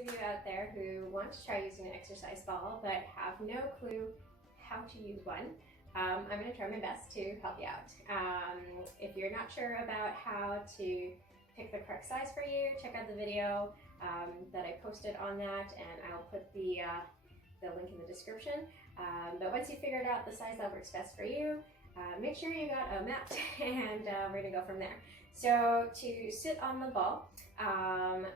of you out there who want to try using an exercise ball but have no clue how to use one, I'm going to try my best to help you out. If you're not sure about how to pick the correct size for you, check out the video that I posted on that, and I'll put the link in the description. But once you figured out the size that works best for you, make sure you got a mat and we're going to go from there. So to sit on the ball,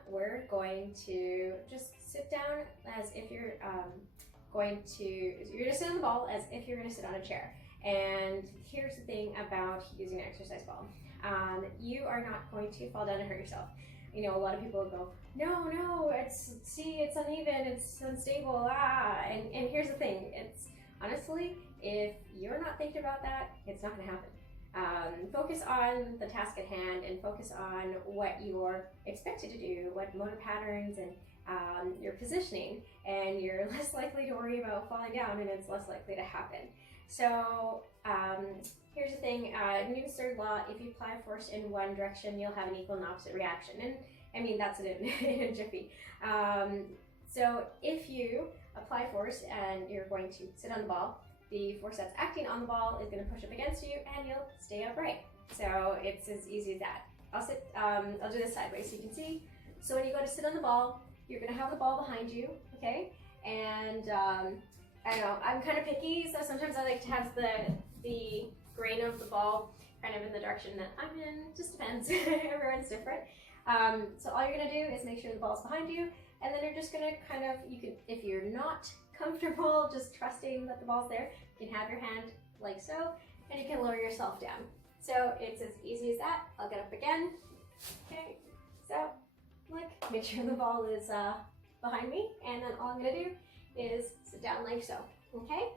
we're going to just sit down as if you're going to sit on the ball as if you're going to sit on a chair. And here's the thing about using an exercise ball. You are not going to fall down and hurt yourself. You know, a lot of people go, no, it's uneven, it's unstable, and here's the thing, it's honestly, if you're not thinking about that, it's not going to happen. Focus on the task at hand and focus on what you're expected to do, what motor patterns and your positioning, and you're less likely to worry about falling down, and it's less likely to happen. So here's the thing, Newton's third law, if you apply force in one direction, you'll have an equal and opposite reaction. And I mean, that's it in a jiffy. So if you apply force and you're going to sit on the ball, the force that's acting on the ball is going to push up against you and you'll stay upright. So it's as easy as that. I'll do this sideways so you can see. So when you go to sit on the ball, you're going to have the ball behind you, okay? And I know, I'm kind of picky, so sometimes I like to have the grain of the ball kind of in the direction that I'm in. Just depends. Everyone's different. So all you're going to do is make sure the ball's behind you, and then you're just going to kind of, if you're not comfortable just trusting that the ball's there, you can have your hand like so, and you can lower yourself down. So it's as easy as that. I'll get up again. Okay, so look, make sure the ball is behind me, and then all I'm going to do is sit down like so, okay?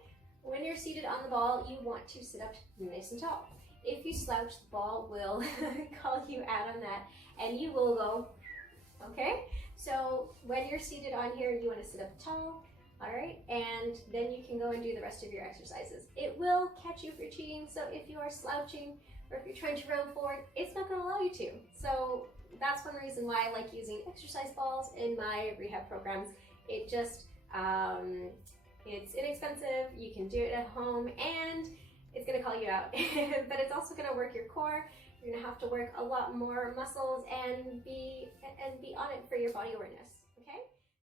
When you're seated on the ball, you want to sit up nice and tall. If you slouch, the ball will call you out on that, and you will go, okay? So when you're seated on here, you want to sit up tall, all right? And then you can go and do the rest of your exercises. It will catch you if you're cheating, so if you are slouching or if you're trying to roll forward, it's not going to allow you to. So that's one reason why I like using exercise balls in my rehab programs. It just, it's inexpensive, you can do it at home, and it's going to call you out. But it's also going to work your core. You're going to have to work a lot more muscles and be on it for your body awareness.